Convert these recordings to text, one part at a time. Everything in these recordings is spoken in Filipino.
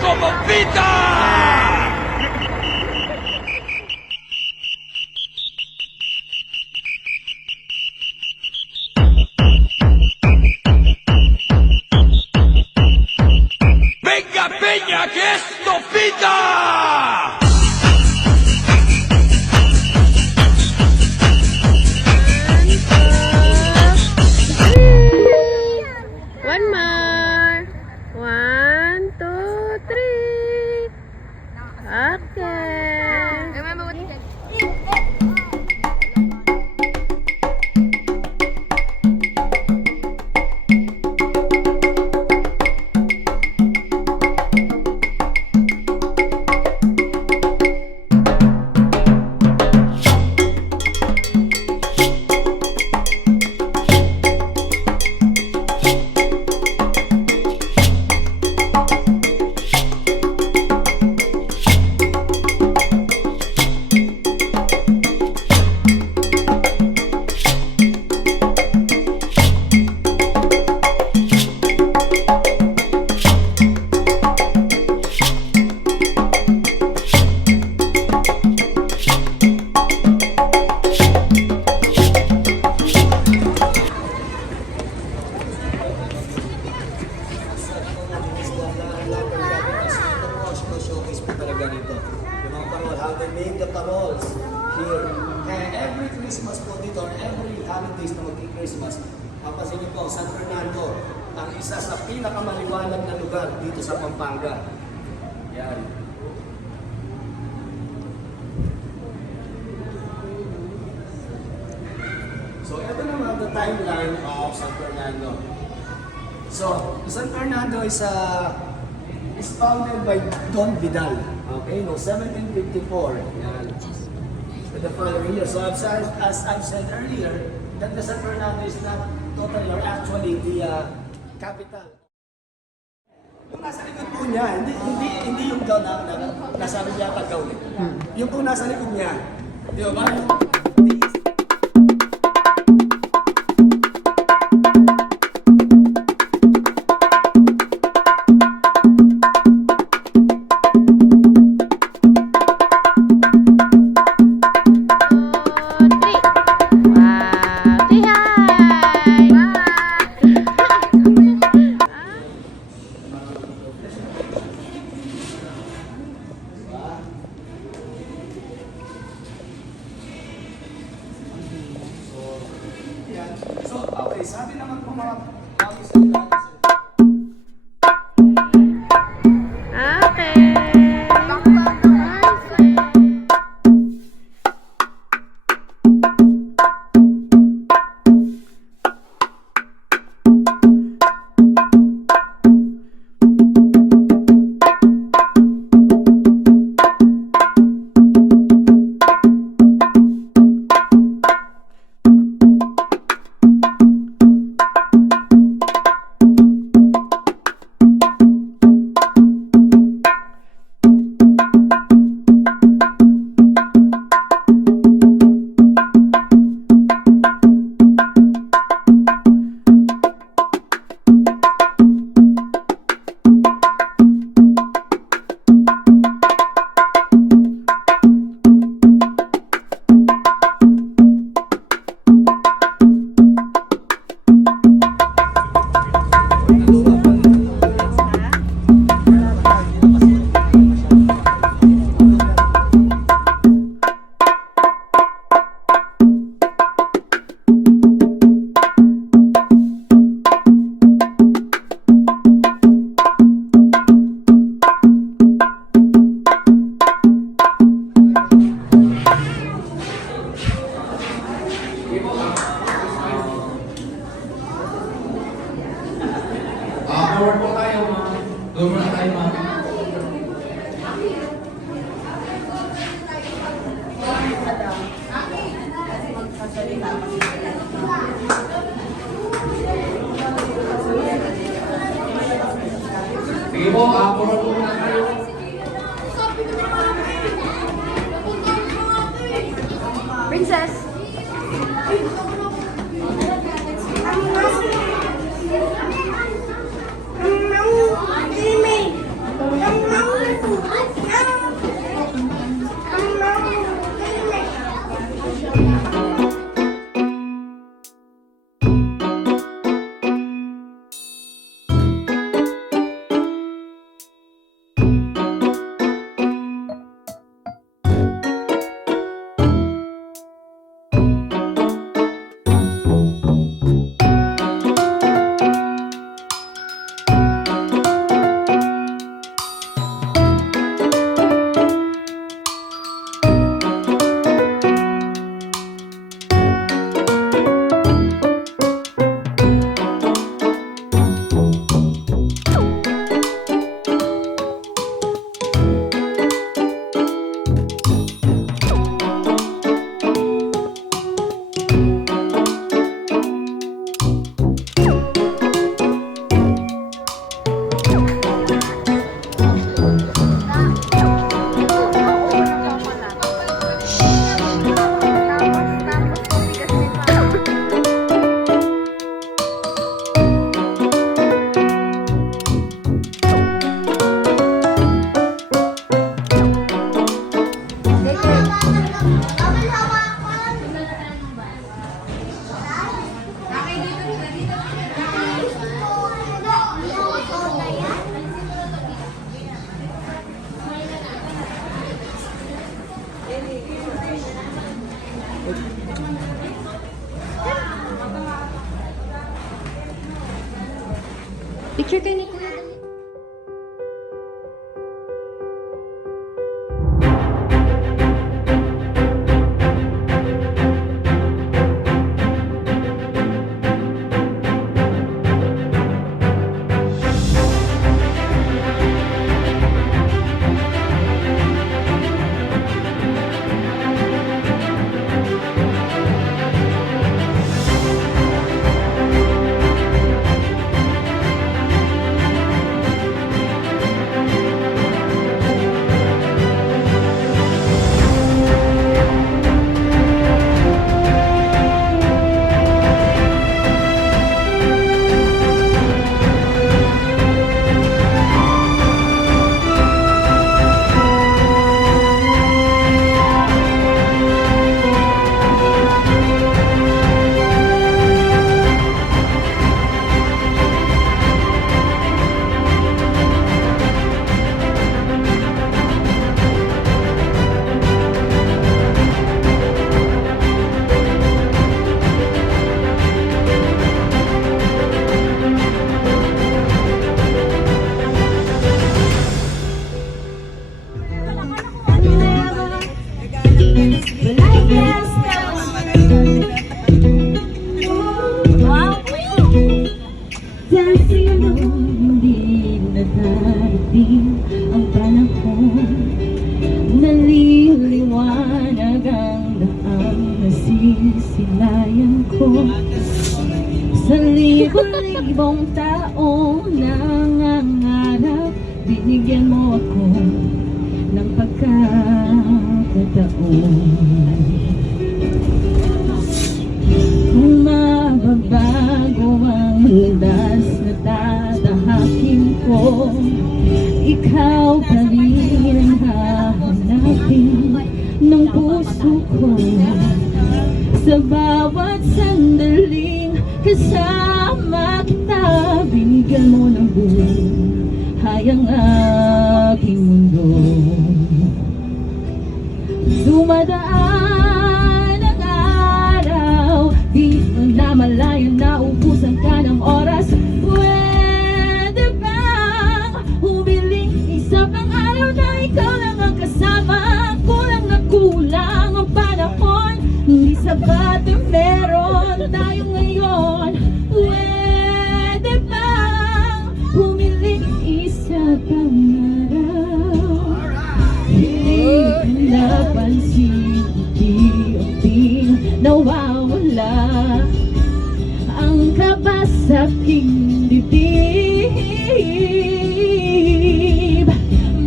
como Vita! ¡Venga, Peña, que esto pita! One more. 1, 2, 3. Okay. Remember what you said. How they make the paroles here. Kaya every Christmas po dito, or every holidays na mag-Christmas, mapasin niyo po, San Fernando, ang isa sa pinakamaliwanag na lugar dito sa Pampanga. Yan. So, ito naman the timeline of San Fernando. So, San Fernando is founded by Don Vidal. Okay, no, 1754. Yan. With the following year. So, as I've said earlier, that the San Fernando is not totally or actually the capital. Yung nasa likod po niya, hindi yung daw na nasabi niya pag-gawin. Yung po nasa likod niya, di ba? So, okay, sabi naman po mga Forward po tayo, ma'am. Doon muna tayo, ma'am. Sige po, forward po muna tayo. Princess. Mami, Picture kayo ni Kuya. Dahil hindi na darating ang panahon, naliliwanag ang daang nasisilayan ko. Sa libo-libong taong nangangarap, binigyan mo ako ng pagkakataon. Kung mababago ang landas na tatahakin ko, ikaw pa rin ang hahanapin ng puso ko. Sa bawat sandaling kasama kita, binigyan mo ng buhay ang aking mundo. Dumadaan ang araw, di mo namalayan na ubusan ka ng oras. Pwede bang humiling isa pang araw na ikaw lang ang kasama? Kulang na kulang ang panahon, hindi sapat ang meron tayo ngayon. Pwede bang humiling isa pang araw? Hindi ko napansin, unti-unting nawawala ang kaba sa aking dibdib.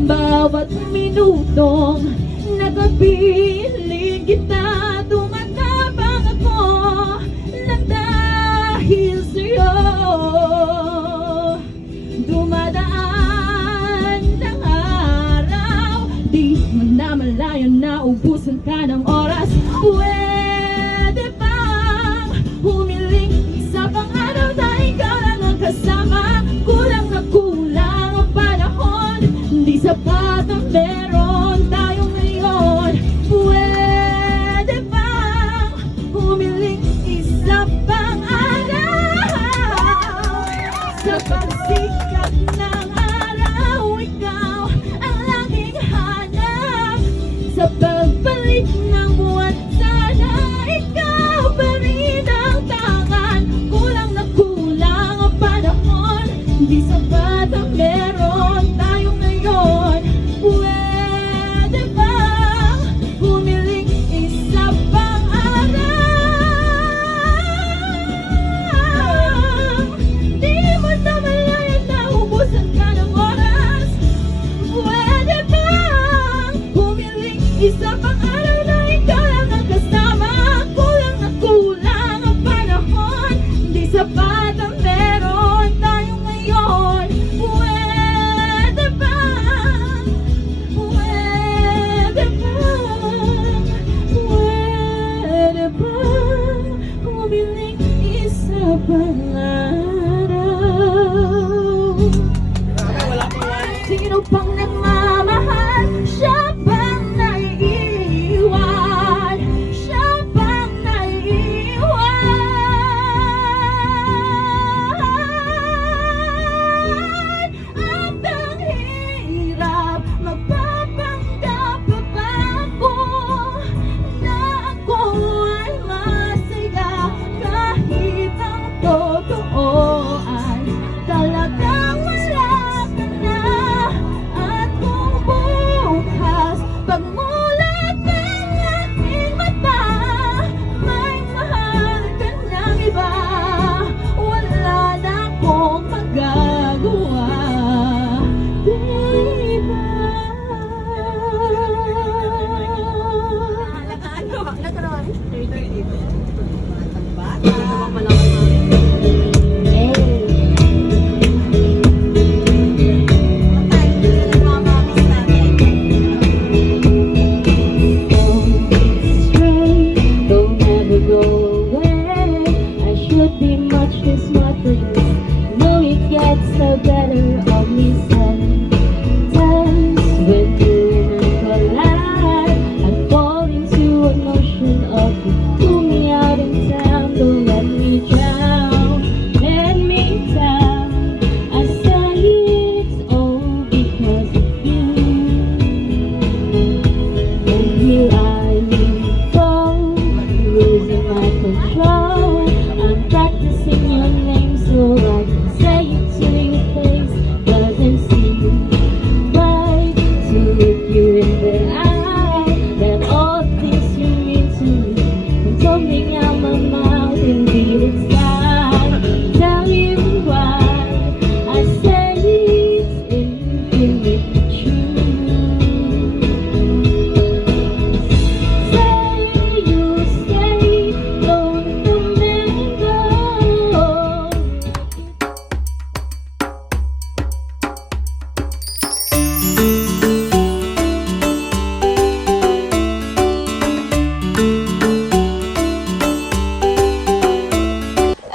Bawat minutong nakapiling kita, tumatabang ako ng dahil sa'yo. Dumadaan ng araw, di mo namalayan na ubusan ka ng oras. Pwede bang humiling isa pang araw na ikaw lang ang kasama? Kulang na kulang ang panahon, hindi sapat ang meron tayo ngayon. Pwede bang humiling isa pang araw? Sa pagsikat ng araw, ikaw ang laging hanap. Sa pagbalik ng buwan, sana ikaw pa rin ang tangan. Kulang na kulang ang panahon, hindi sapat ang meron tayo ngayon. Pwede bang humiling isa pang araw? Di mo namalayan na ubusan ka ng oras. Pwede bang humiling isa pang araw? gets the better of me sometimes. When you collide, I fall into an ocean of you. Pull me out in time, don't let me drown. Let me down. I say it's all because of you. And here I go, losing my control. I'm practicing your name so I can say it to your face. Doesn't seem right to look you in the eye. That all things you mean to me come tumbling out my mouth. Indeed, it's time to tell you why I say it's infinitely true. Say you'll stay, don't come and go.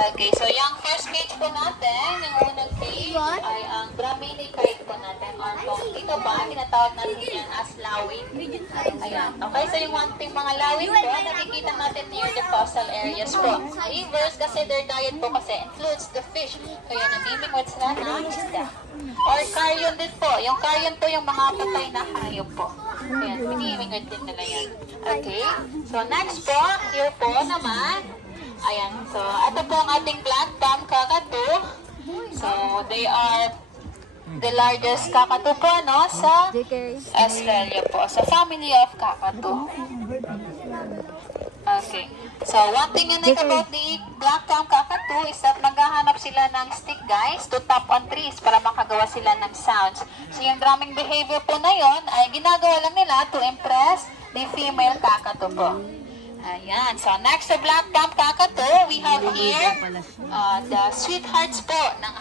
Okay, so yung first page po natin, yung unang page, ay ang Brahminic kite po natin. Or kung dito ba, tinatawag natin yan as lawin. Ayan. Okay, so yung wanting mga lawin po, nakikita natin near the coastal areas po. Rivers, kasi their diet po kasi includes the fish. Kaya namimingwit sila ng isda. Or carrion din po. Yung carrion po yung mga patay na hayop po. Ayan, pinimingwit din nila yan. Okay, so next po, here po naman, ayan, so ito po ang ating black palm kakadu. So they are the largest kakadu po, no, sa Australia po. So family of kakadu. Okay. So one thing unique about the black palm kakadu is that maghahanap sila ng stick, guys, to tap on trees para makagawa sila ng sounds. So yung drumming behavior po na yon ay ginagawa lang nila to impress the female kakadu po. Ayan. So, next sa black palm kakadu, we have here the sweethearts po ng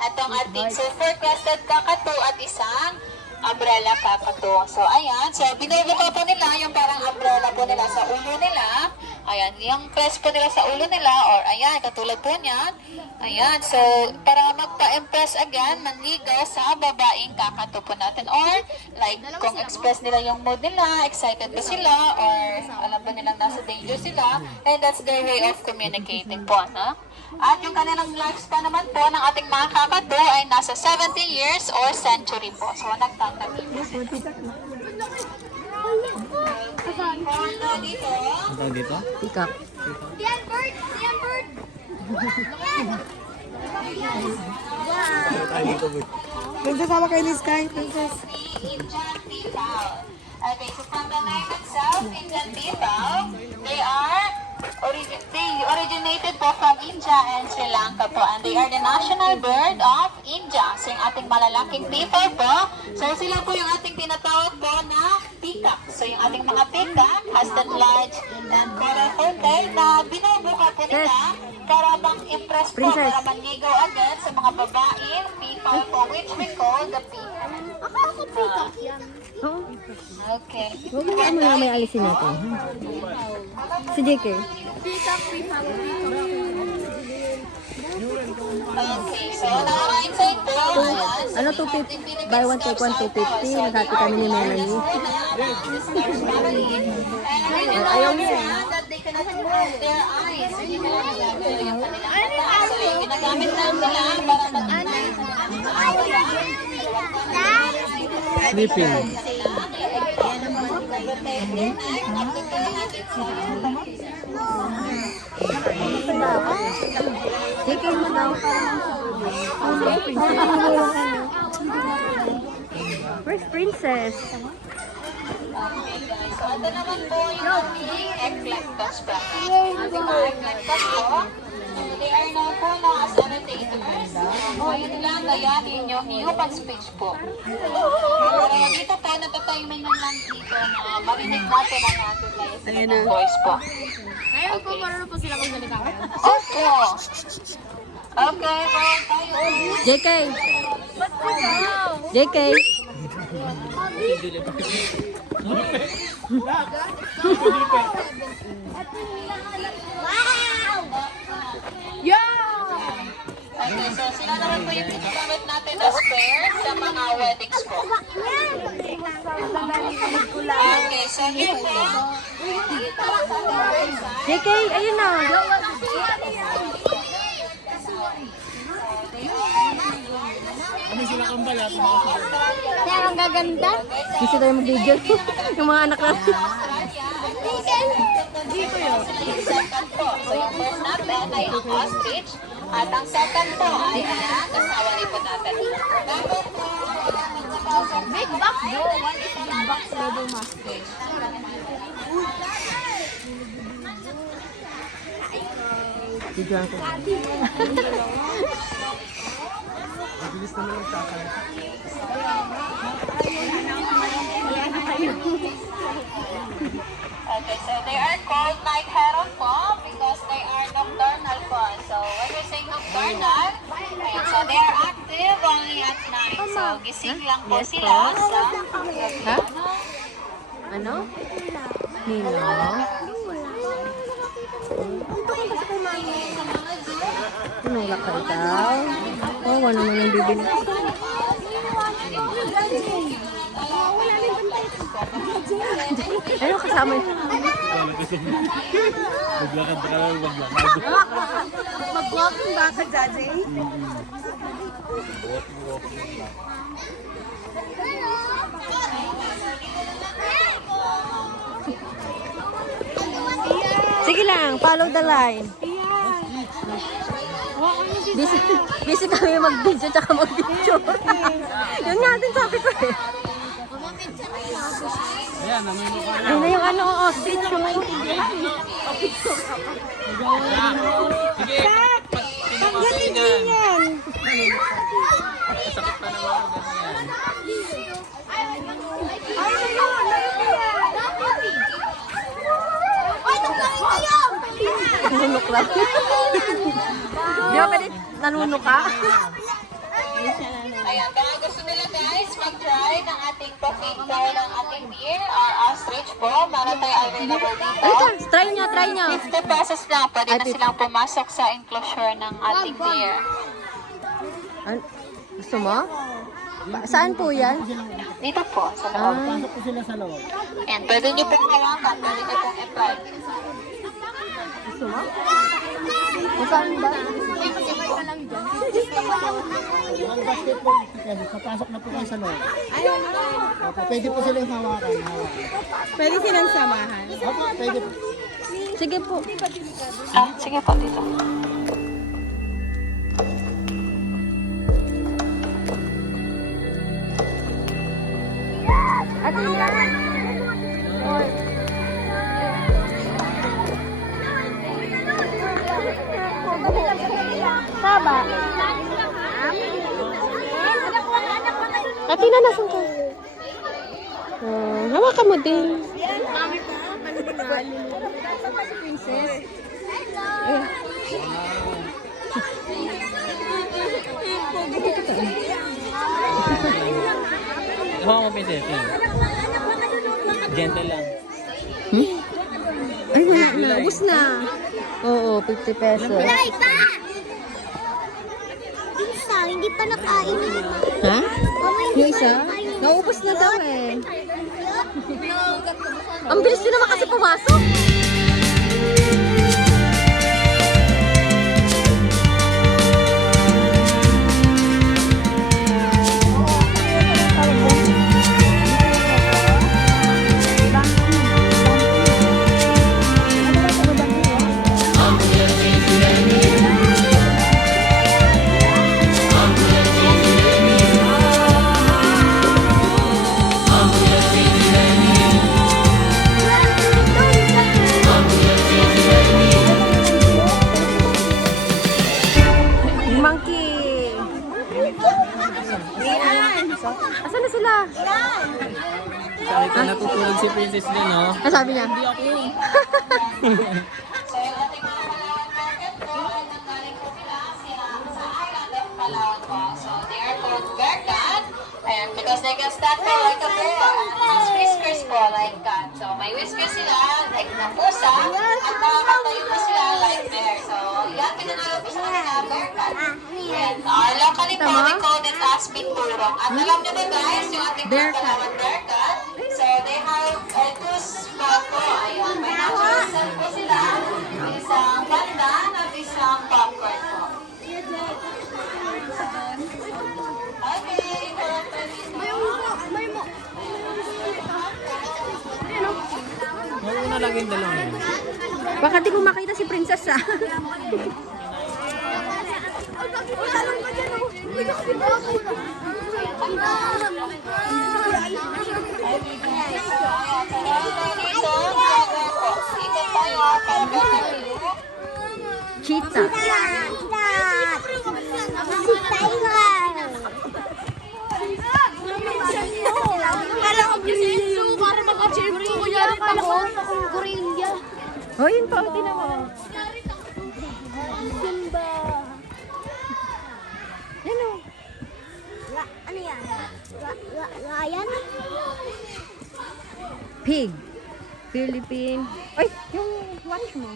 atong ating silver-crested kakadu at isang umbrella kakadu. So, ayan. So, binubuka po nila yung parang umbrella po nila sa ulo nila. Ayan. Yung crest po nila sa ulo nila, or ayan, katulad po niyan. Ayan. So, para magpa-impress again, manligaw sa babaeng kakadu po natin. Or, like, kung express nila yung mood nila, excited ba sila, or alam ba nilang nasa danger sila, and that's their way of communicating po, no? At yung kanilang lifespan naman po ng ating mga kakadu ay nasa 70 years or century po. So, nagtatabi po sila. Dito. Peacock. Dian bird! Dian bird! Princess, hawak kayo ni Sky, Princess. Indian people. Okay, so from the name itself, Indian people, they originated po from India and Sri Lanka po, and they are the national bird of India. So yung ating malalaking people po, so sila po yung ating tinatawag po na peacock. So yung ating mga peacock has that large and colorful tail na binubuka po nila para bang-impress po, para manligaw agad sa mga babaeng people po, which we call the peacock. Ako peacock yan. Okay. Huwag mo na may alisin natin. Si JK. Peacock, peacock, Okay, so nakaka-excite po. Ayan. Ano, 250? Buy one, take one, 250. Naghati kami ni Melanie. Ayaw niya. That they cannot move their eyes. Hindi nila nagagawa yung kanilang mata. So, yung ginagamit lang nila para Sleeping. JK mo daw. Where's Princess? Okay, guys. So, ito naman po yung aming eggplantos po. Ating mga eggplantos po. They are known po na as annotators. O, yun lang, gayahin yung human speech po. Pero dito po, natatiming lang dito na marinig natin ang ating live ng voice po. Ayaw ko, marunong po sila magsalita. Opo. Okay, tayo. JK. JK. Yo! Okay, so sila naman po yung ginagamit natin as pairs sa mga weddings po. Okay, so here po. JK, ayun na. Kaya ang gaganda. Gusto tayo mag-video. Yung mga anak natin. Second po. So yung first natin ay ang ostrich. At ang second po ay ang kasawali po natin. Big box bro. What is big box Lego master? Videoan ko. Okay, so they are called night heron po because they are nocturnal po. So when we say nocturnal, ayan, so they are active only at night. So gising lang po sila sa Ha? Ano? Nino? Tinulak ka ikaw? Oo, ano naman yung bibili. Ano kasama yun? Mag-walking ba ka, Daddy? Sige lang, follow the line. Busy kami mag-video tsaka mag-video. Yun nga din sabi ko eh. Ayun na yung ano, ostrich yung Tanggalin din yan. nanunok lang. Di ba pwede nanunok ka? Ayan, kaya gusto nila guys mag-try ng ating pa-filter ng ating beer or ostrich po. Meron tayo available dito. Ay, try nyo, try nyo. 50 pesos lang, pwede na silang pumasok sa enclosure ng ating beer. Gusto mo? Saan po yan? Dito po, sa loob. Ayan, pwede nyo pong hawakan, pwede nyo pong i-try. Gusto mo? Saan ba? Papasok na po kayo sa loob. Opo, pwede po silang hawakan. Pwede silang samahan. Opo, pwede po. Sige po. Ah, sige po, dito. Ate yan. Saba. Ate na, nasan ka? Hawakan mo din. Princess. Hawa mo, Princess. Gentle lang. Ay, wala na. Ubus na. Oo, 50 pesos. Isa, hindi pa nakain. Ha? Yung isa? Naubos na daw eh. Ang bilis din naman kasi pumasok. Monkey. Asan na sila? Sabi ko natutulog si Princess din, no? Ano sabi niya? So, yung ating mga Palawan market po ay nanggaling po sila sa island of Palawan po. So, they are called Berkat. And because they can stand for like a bear and has whiskers po. like cat. So, may whiskers sila, like na pusa, at nakakatayo po sila like bear. So, yan, pinanalo po sa kanila, bear cat. And locally po, we call it as pinturong. At alam nyo ba guys, yung ating mga Palawan bear cat, so they have two spot po. Ayun, may natural sun po sila, isang pandan at isang popcorn po. Okay, Mauna lang yung dalawa yun. Baka di ko makita si Princess ah. Cheetah. Para maka-cheer ko yan ako. Gorilla. Oh, yun pa. Tinan mo. Simba. Ano? Ano yan? Lion? Pig. Philippine. Ay, yung watch mo.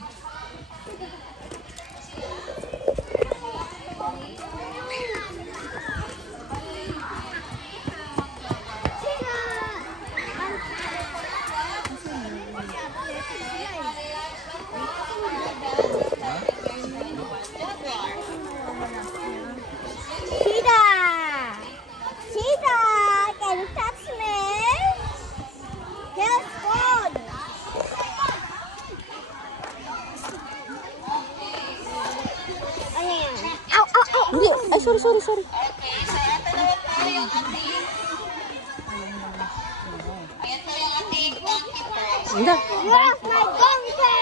Can you touch me? Here's phone. Ano yan? Ow, ow, ow. Hindi. Ay, sorry. Okay, so ito naman po yung ating... Ayan po yung ating donkey first. Hindi. Where's my donkey?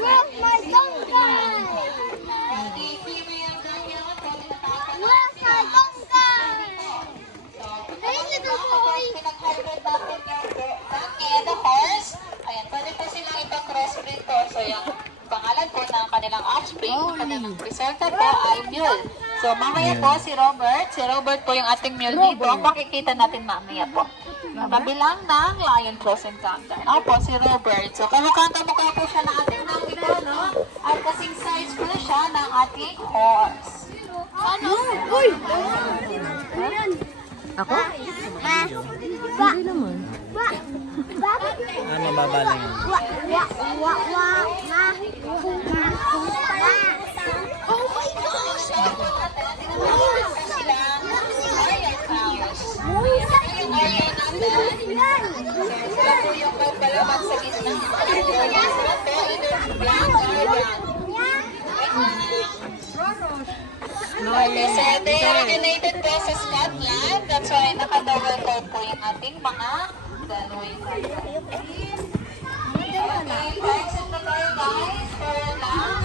Where's my donkey? The female donkey naman po, tinatawag na Where's my donkey? pinag-hybrid natin yung donkey and the horse. Ayan, pwede po silang ipag-crossbreed po. So, yung pangalan po ng kanilang offspring, kanilang resulta po ay mule. So, mamaya po si Robert. Si Robert po yung ating mule dito. Makikita natin mamaya po. Kabilang ng Lion Cross Encounter. Opo, si Robert. So, kamukha po siya ng ating donkey po, no? At kasing size po siya ng ating horse. Ano? Uy! Ako? Hindi naman. Mababa lang yun. Oh my gosh! Iron cows. Yung iron natin. Sila po yung magpalaman sa gitna. Sila po either black or brown. Okay, so they originated po sa Scotland. That's why naka-double coat po yung ating mga danoy. Okay, thanks na tayo guys. For now,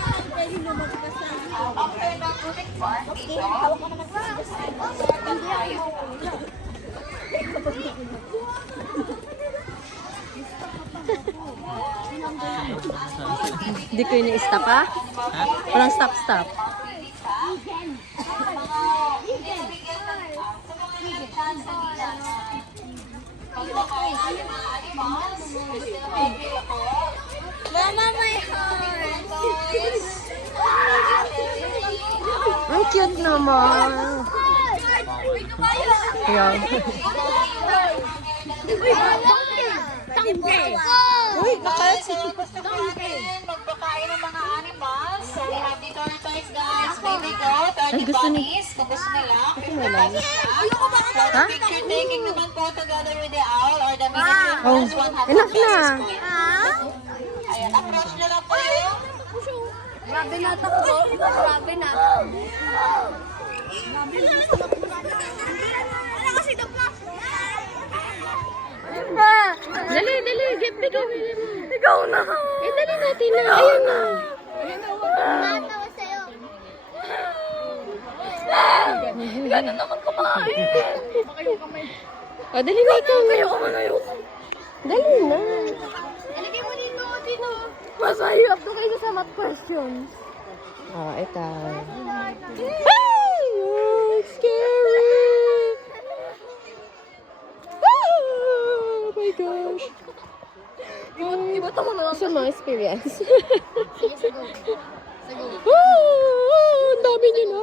after the moving part dito, tayo. Hindi ko yun i-stop ha? Walang stop. Mama, my heart! Ang cute naman. Ayan. Uy, Guys, so gusto ko natin magpakain ng mga animals. So we have the tortoise guys, baby goat, or the bunnies. Kung gusto nila, for the picture taking naman po together with the owl or the miniature horse, 100 enough pesos na. po yan. Ayan, approach nyo lang po yung Grabe na takbo. Grabe na. Ano kasi ito pa? Dali. Ikaw na. Dali natin na. Ayun na. Matawa sa'yo. Gano'n naman kumain. Dali na ikaw. Dali na. Ilagay mo dito, Tino. Mas mahirap to kaysa sa math questions. Ito. Hey! Scary! mga experience. Ang dami niyo na.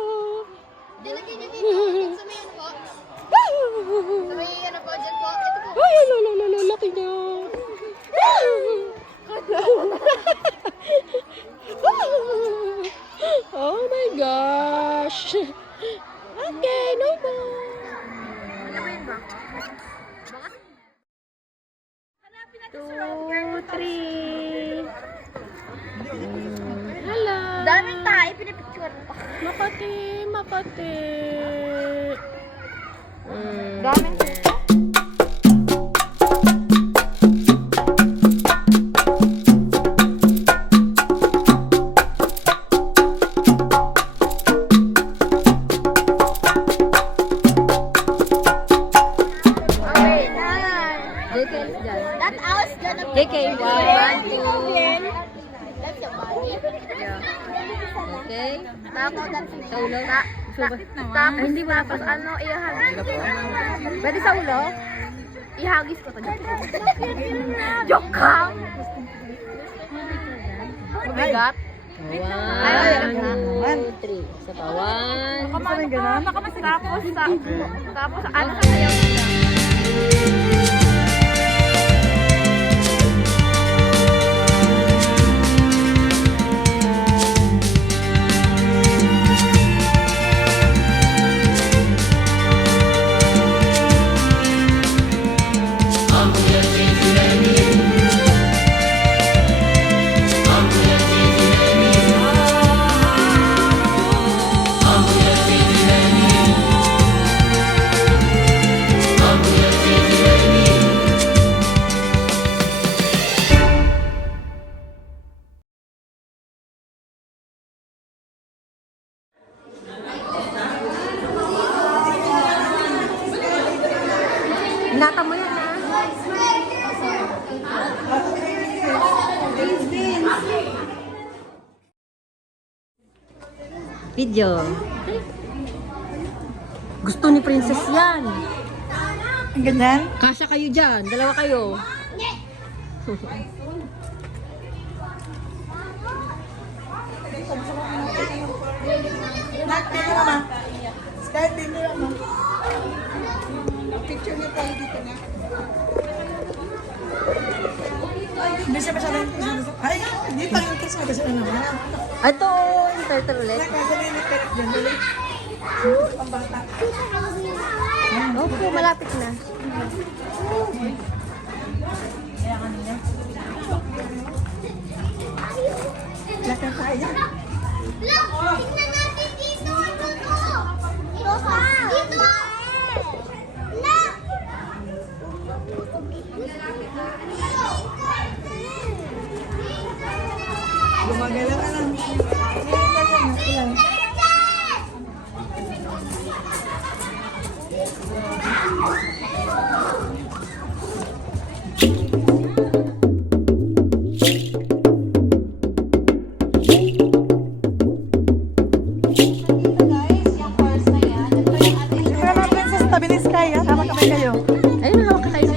Dilagay niyo dito. Sa may ano po. Sa may ano po, dyan po. Ito po. Ay, lala, laki niya. Oh my gosh. Okay, no more. Ano ba yun ba? 2, 3. Hello. Daming tayo, pinipicture pa. Makati, Makati. Daming JK is dyan. That house gonna be. JK, 1, 2. That's your body. Okay. Tapos, that's Sa ulo. Tapos, hindi mo tapos ano, ihagis. Pwede sa ulo? Ihagis ko to. Joke ka! Mabigat. 1, 2, 3. Isa pa. 1. Tapos, ano sa sayaw nila? Ingatan mo yan, ha? Video. Gusto ni Princess yan. Ang ganyan? Kasya kayo dyan. Dalawa kayo. Nakita naman. Skype din nila, no? Picture niyo tayo dito na. Hindi siya masyadong interest. Ay, hindi pa yung interest kasi na naman. Ito, yung turtle ulit. Nakagaling yung pet dyan. Dali. Pambata. Opo, malapit na. Lakang tayo. Look! Tignan natin dito! Dito! Dito! Look! Gumagala ka lang. Pero princess, tabi ni Sky, ha? Tama kamay kayo. Ayun, hawak ka kayo.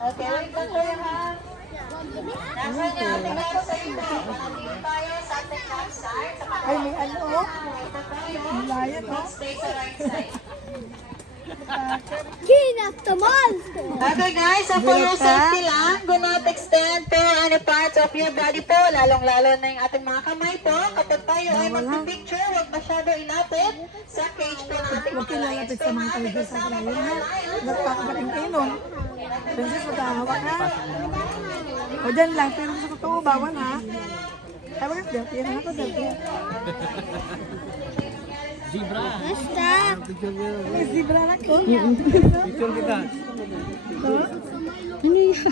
Okay, wait lang kayo ha. Nasa niya ating website po. Nandito tayo sa ating website. Sa Ay, may ano, oh. Ang layan, oh. stay sa right side. King of the monster! Okay guys, so for your safety lang, do not extend to any parts of your body po, lalong-lalo na yung ating mga kamay po. Kapag tayo ay mag-picture, huwag masyado ilapit sa cage po ng ating Huwag mga kayo lions. lalapit sa mga tiger sa krayon, ha? Nagpapagaling kayo nun. Princess, magkahawak, ha? O dyan lang, pero sa totoo, bawal, ha? Ay, wag dirty yan, ha? Dirty yan. Zebra. May zebra na ko. Picture kita. Ano yan?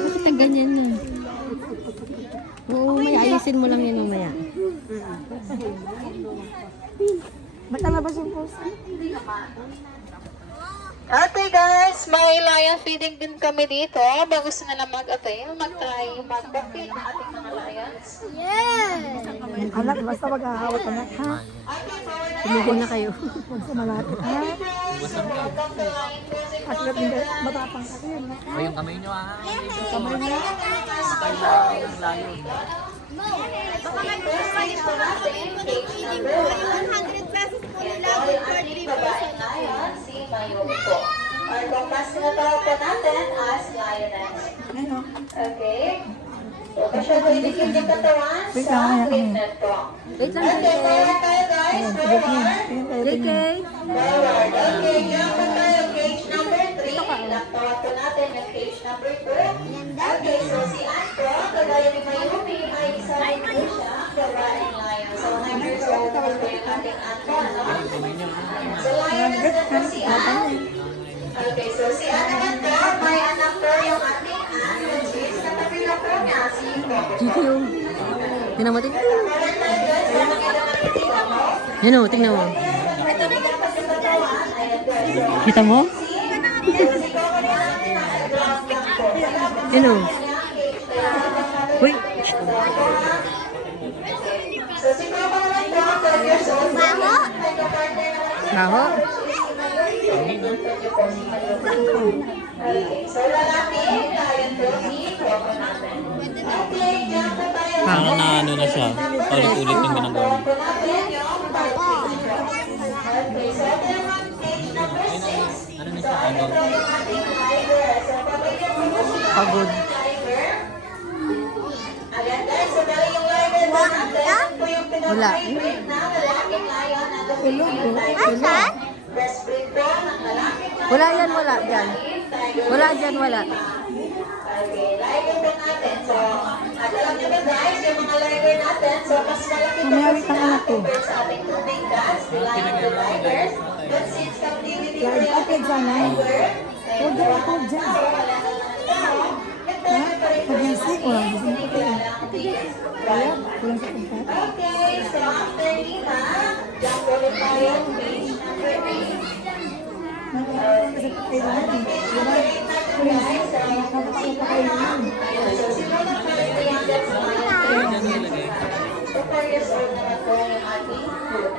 Bakit ang ganyan yan? Oo, may ayusin mo lang yan mamaya. Nakalabas yung post. Okay guys, Since may lion feeding din kami dito, bago gusto nila mag-avail, mag-try mag-feed ng ating mga lions. Anak, basta maghahawak anak, ha? Tumigil na kayo. Huwag sa malapit, ha? At hindi, matapang ka rin, ha? O yung kamay nyo Kamay na. Ang layo. Baka mag-umalis po natin. Feeding po. 100 pesos po nila. Good for 3 person. Si Mayumi po. Or kung mas tinatawag po natin as lioness. Ano? Okay? So, kasi po itikip yung katawan Wait sa lang, kaya kami. wingnet po. Wait lang, Okay, forward tayo guys. Forward. Tingin tayo, JK. tingin. Forward. Okay, jump po tayo. Cage number 3. Ilaktawan po natin yung cage number 2. Okay, so si Ann po, kagaya ni Mayumi, ay isa rin po siya, gawain lion. So, 9 years old naman po yung ating Ann po, no? So, lioness na po si Ann. Okay, so si Ann naman po, may anak po yung ating Ann, which is katabi na po niya, si Coco. JK yung... Tingnan mo, tingnan mo. Forward tayo guys, kung makita natin dito mo. Yan o, tingnan mo. Ito na dapat yung katawan, ayan guys. So, Kita mo? si Coco rin natin nasa ground lang po. Yan o. Uy. So, si Coco naman po, 12 years old. Baho? Nagka-partner naman siya. Baho? Okay, so lalaki, lion po, si Coco natin. Okay, jump po tayo. Parang na ano na siya. Paulit-ulit yung ginagawa. Jump po natin yung partridge. Okay, so ito naman page number 6. Ano na So, siya? ano Ano? po yung ating tiger? So, pamilya po po siya. Pagod. Tiger. Ayan guys, so dahil yung lion po natin, ito po yung pinag-hydrate na lalaking lion na Tulog, yung oh. tiger. Breastplate po ng lalaking lion. Wala yan, wala. Dyan. Tiger. Wala dyan, wala. Okay, lion po natin. So, at alam niyo ba guys, yung mga lion natin, so mas malaki po Mamaya, po wait lang sila anak ko. compared sa ating two big cats, the lion and the tigers. But since captivity po Yan, yung okay, dyan, ha? tiger, Huwag dyan, ako dyan. wala na naman tao, nagtayo pa rin po Pag yung yung sick, wala. ating Gusto mo ko yan. Kaya, kulang sa kumpat. Okay, so after Lima, jump ulit tayo, page number 8. Kasi kailangan, diba? Kulang sa kumpat. Kapag pa kayo naman. So, siguro po yung youngest one. 4 years old naman po yung ating food.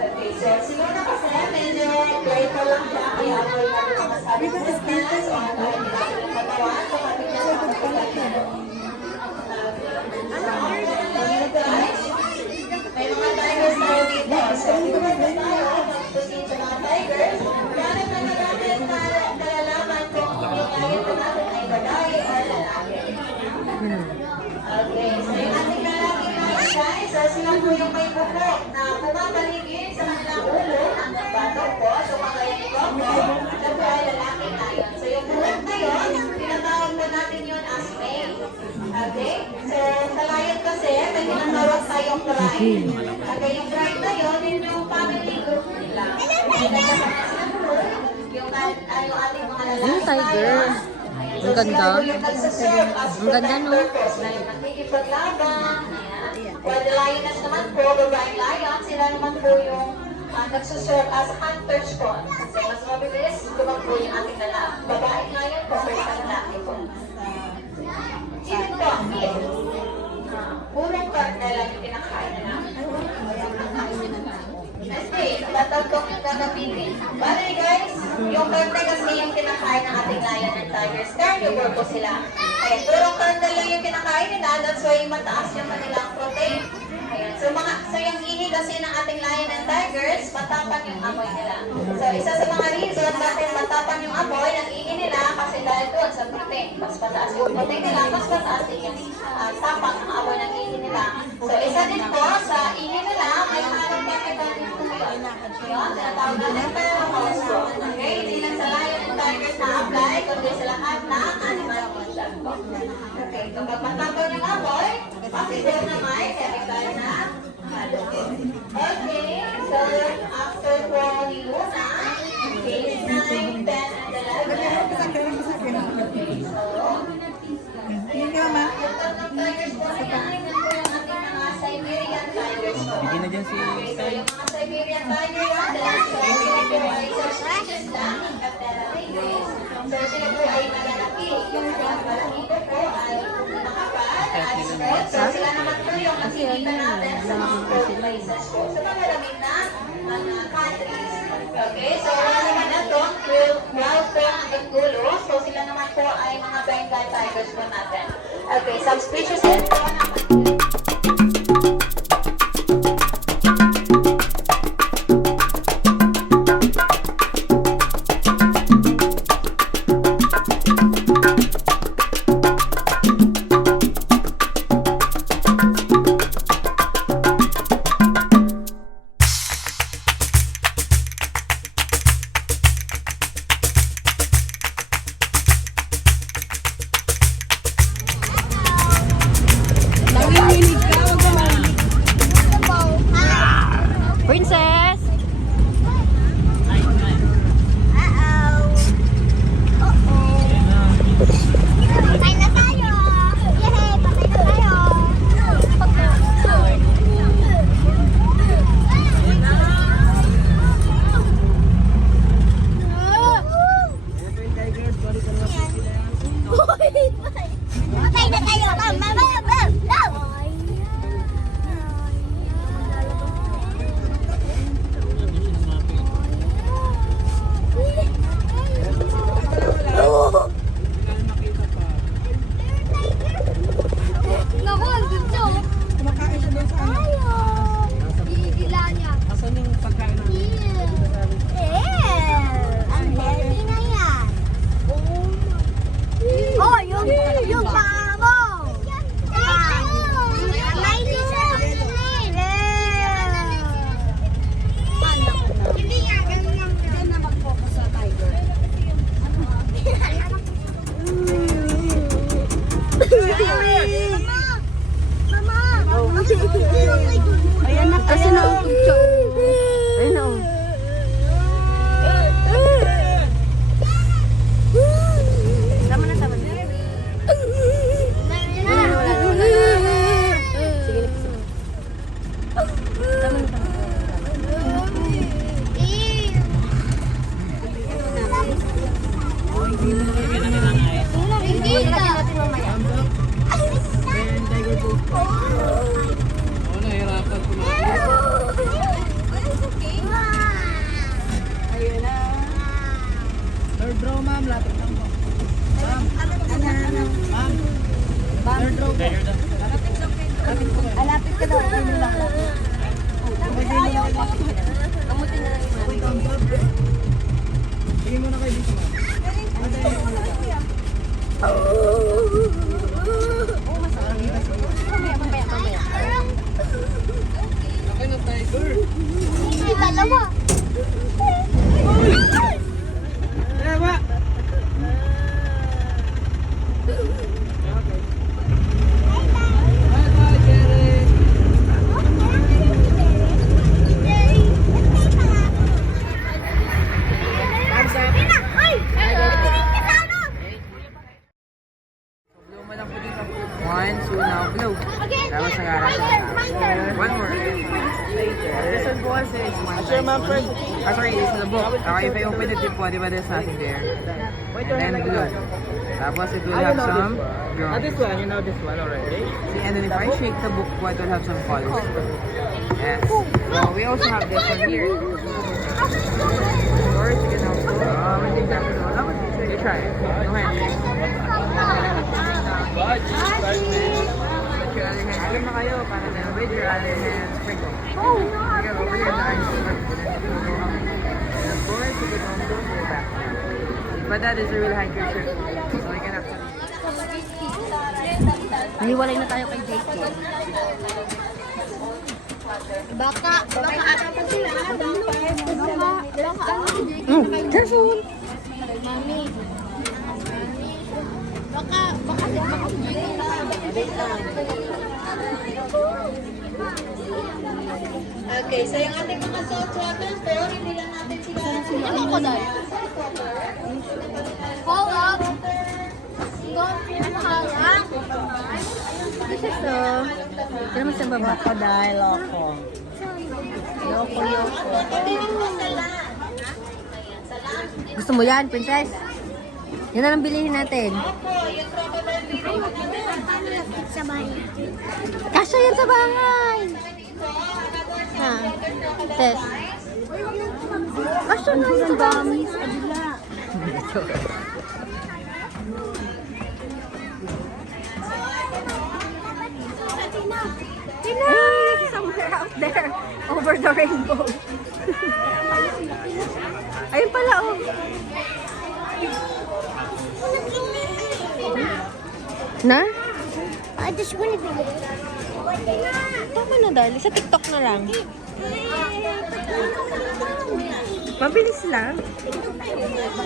Okay, so siguro kasi medyo playful lang siya, kaya ako yung masasabi ko sa class o ano yung natin yung katawan, so kapigyan sa ako may mga tigers tayo dito. So, siguro po tayo, mag-proceed sa mga tigers. Gamit na natin para kalalaman kung yung lion po natin ay babae or lalaki. Okay, so yung ating lalaking lion guys, so sila po yung may buko na pumapaligid sa kanilang ulo hanggang batok po. So kagaya ni Coco, ito po ay lalaking lion. So yung buhok na yun, tinatawag po natin yun as male. Okay? So sa lion kasi, may tinatawag tayong pride. Okay, yung pride na yun, yun yung family group nila. Yung ating mga Yung lalaking tiger. lion. Ang ganda. Ang ganda, no? Nakikipaglaban. While the lioness naman po, babaeng lion, sila naman po yung nagsuserve as hunters po. Kasi mas mabilis, tumakbo yung ating babaeng lion po versus lalaki po. Even po, purong karne lang yung pinakain na namin. Okay, tatatong yung gagamitin. Bale guys, yung karne kasi yung kinakain ng ating lion and tigers, carnivore po sila. Ayan, purong karne lang yung kinakain nila, that's why mataas yung kanilang protein. Ayan, so yung ihi kasi ng ating lion and tigers, matapang yung amoy nila. So isa sa mga reason bakit matapang yung amoy ng ihi nila kasi dahil doon sa protein. Mas mataas yung protein nila, mas mataas din yung tapang ng amoy ng ihi nila. So isa din po sa ihi nila, may parang chemical din po yun. Yun, tinatawag natin pheromones po. Okay, hindi lang sa lion and tigers na-apply, kundi sa lahat ng animal kingdom po. Okay, kapag matapang yung amoy, possible na may chemical na okay, so after po ni Luna, case 9, 10, and 11. Okay, so Tingin ka, ma. yung tatlong tigers po na yan, yun po yung ating mga Siberian tigers po. Hindi na dyan si So yung mga Siberian tiger natin, so sila po ay suspicious lang ng captivity. So, sila naman po yung nagsigilan sa mga places po sa mga laminat ng countries. Okay, so wala naman na to, Welcome at Gulo. So sila naman po ay mga Bengal tigers po natin. Okay, subspecies din po naman. Princess! Patay na tayo! Yehey! Patay na tayo! Patay na tayo! Naku, ang gusto! Kumakain siya doon sa ano. Gigila niya. Asan yung pagkain ng Ang healthy na yan. Oh, yung paa mo. May hindi nga, ganun lang. Diyan na mag-focus sa tiger. Mama! Ayan na kasi nauntog siya. Ayun na. Sama na. Sige na. Hindi ka. Oo, nahirapan ko na. Ayun na. Third row, ma'am. Lapit lang po. Ma'am. Ma'am. Third row po. Lapit ka daw. Ayun lang. Kamutin na lang yung mami. Tingin mo na kayo dito, ma'am. Mamaya. Laki ng tiger. Hindi dalawa. Dalawa. Blow mo lang po dito. 1, 2, now blow. Tapos nag-aaral siya. One more. This one po kasi is one Sure, ma'am. First. sorry, this is the book. Okay, if I open it, di ba there's nothing there. And then blow. Tapos it will have some drawings. This one, you know this one already. See, and then if I shake the book, it will have some colors. Yes. So we also have this one here. Of course, you can also, you try it. No handshake. Put your other hand. Alam na kayo, para na with your other hand, sprinkle. Sige, over here, the eyes. And of course, you can also go back. But that is a real handkerchief. So you can actually... Naniwalay na tayo kay JK. Baka apat sila. Careful! Mami. Baka Okay, so yung ating mga salt water po, hindi lang natin sila. Ano ko dahil? Hold up. Go. Hang. This is the... Ito naman sa baba. Dahil ako. Yoko. Tingin mo sa land. Gusto mo yan, princess? Yan na lang bilihin natin. Sa bahay. Kasya yan sa bahay. Ha? Tess. Kasya na yan sa bahay. Somewhere out there, over the rainbow. Ayun pala, oh. Na? I just want to be. Tama na, darling. Sa TikTok na lang. Mabilis lang.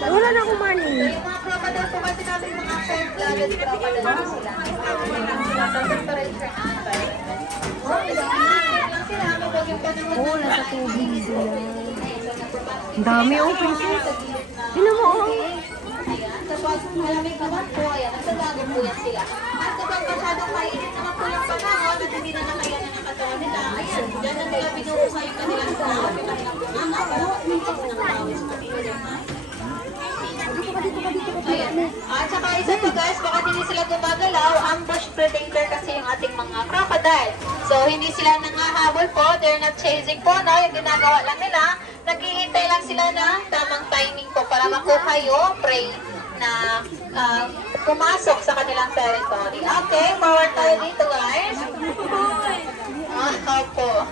Wala na akong money. Oo, nasa tubig sila. Ang dami, oh, princess. Tingnan mo, oh. Kapag malamig naman po, ayan, nagtatago po yan sila. At kapag masyadong mainit naman po yung panahon at hindi na nakayanan ng katawan nila, ayan, dyan na nila binubuka yung kanilang tao, yung kanilang bunganga, ayan. At saka isa pa guys, baka hindi sila gumagalaw, ambush predator kasi yung ating mga crocodile. So, hindi sila nangahabol po, they're not chasing po, no? Yung ginagawa lang nila, naghihintay lang sila ng tamang timing po para makuha yung prey na pumasok sa kanilang territory. Okay, forward tayo dito guys. Opo.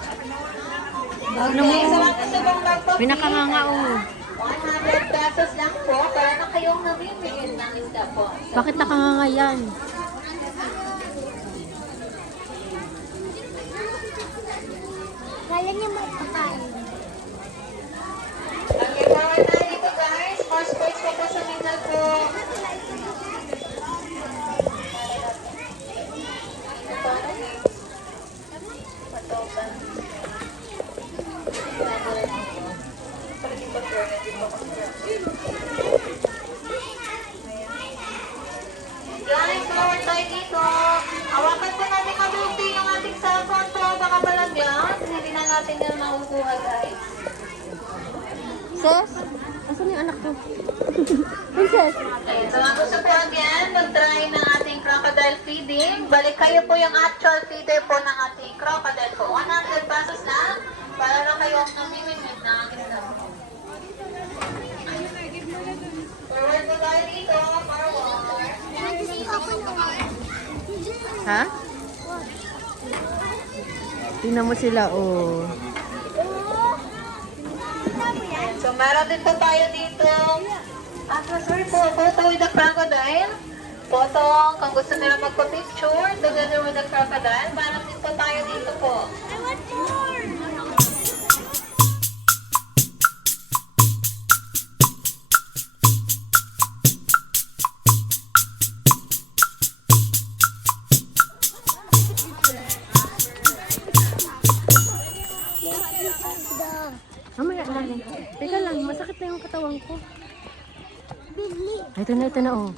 Okay, sa mga gusto pong magpapili, Pinakanganga, oh. 100 pesos lang po para na kayong namimigil ng isda po. Bakit nakanganga yan? Kala niya may pakain. Okay, forward tayo dito guys. More space po po sa middle po. Guys, forward tayo dito. Hawakan po natin mabuti yung ating cellphone po. Baka malagyan. Hindi na natin yan makukuha guys. Sis? Asan yung anak ko? Princess? Okay, so ang gusto po again, mag-try ng ating crocodile feeding. Balik kayo po yung actual feeder po ng ating crocodile po. 100 pesos lang para na kayo namimimig na isda po. Forward po tayo dito. Forward. Ha? Tingnan mo sila, oh. So meron din po tayo dito. Sorry po, photo with the crocodile. Photo, kung gusto nila magpa-picture together with the crocodile, meron din po tayo dito po. I want more. Mamaya lang. Teka lang, masakit na yung katawan ko. Bili. Ay, ito na, oh.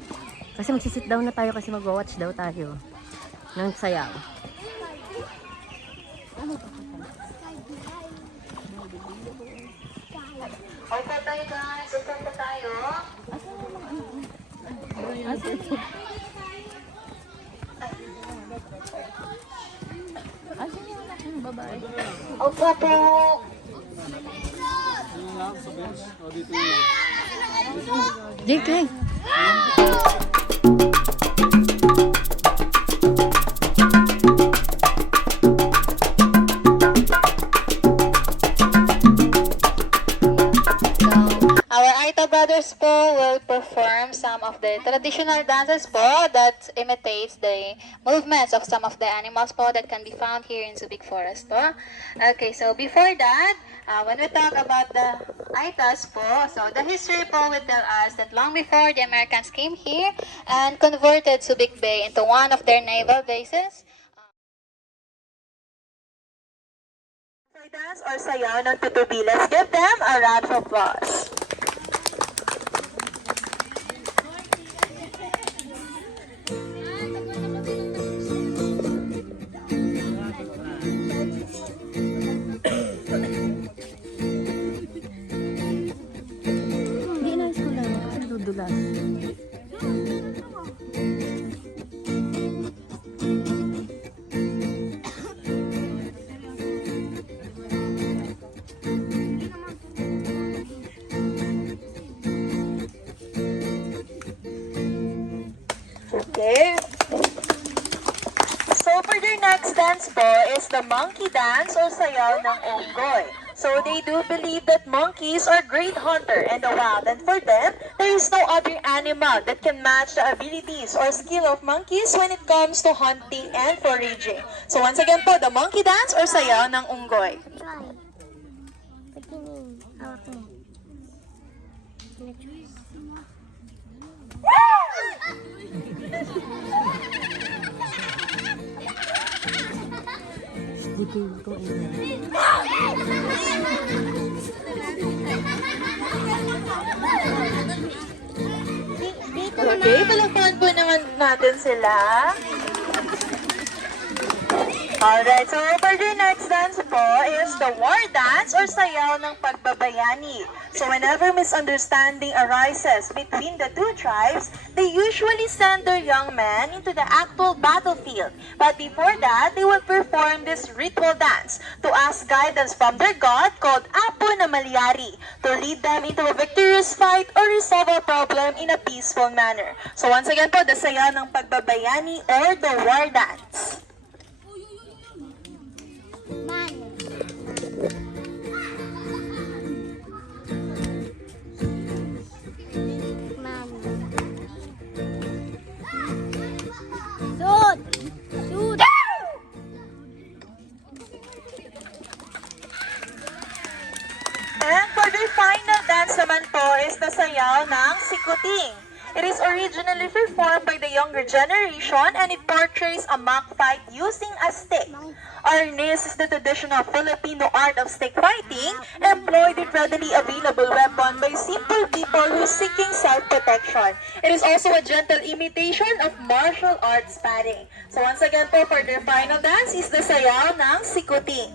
Kasi magsisit down na tayo kasi mag-watch daw tayo ng sayaw. Okay tayo guys, usan po tayo. Opo po. JK! Our Aita brothers po will perform some of the traditional dances po that imitates the movements of some of the animals po that can be found here in Subic Forest po. Okay, so before that, when we talk about the Aitas po, so the history po will tell us that long before the Americans came here and converted Subic Bay into one of their naval bases, dance or sayaw ng tutubi. Let's give them a round of applause. Hindi na ko lang. Kasi dudulas. Okay. So for your next dance po is the monkey dance or sayaw ng unggoy. So they do believe that monkeys are great hunter in the wild, and for them, there is no other animal that can match the abilities or skill of monkeys when it comes to hunting and foraging. So once again po, the monkey dance or sayaw ng unggoy. Try. Patingin. Hawak mo. Okay, palakpakan po naman natin sila. Alright, so for the next dance po is the war dance or sayaw ng pagbabayani. So whenever misunderstanding arises between the two tribes, they usually send their young men into the actual battlefield. But before that, they will perform this ritual dance to ask guidance from their god called Apo na Malyari to lead them into a victorious fight or resolve a problem in a peaceful manner. So once again po, the sayaw ng pagbabayani or the war dance. Shoot! And for the final dance naman po is the sayaw ng sikuting. It is originally performed by the younger generation and it portrays a mock fight using a stick. Arnis is the traditional Filipino art of stick fighting, employed with readily available weapon by simple people who seeking self-protection. It is also a gentle imitation of martial arts sparring. So once again po, for their final dance is the sayaw ng sikuting.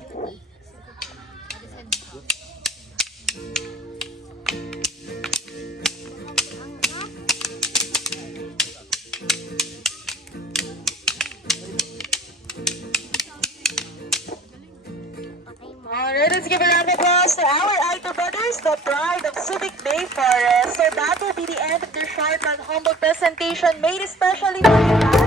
Alright, let's give a round of applause to our Aito brothers, the pride of Subic Bay Forest. So that will be the end of their short and humble presentation made especially for you guys.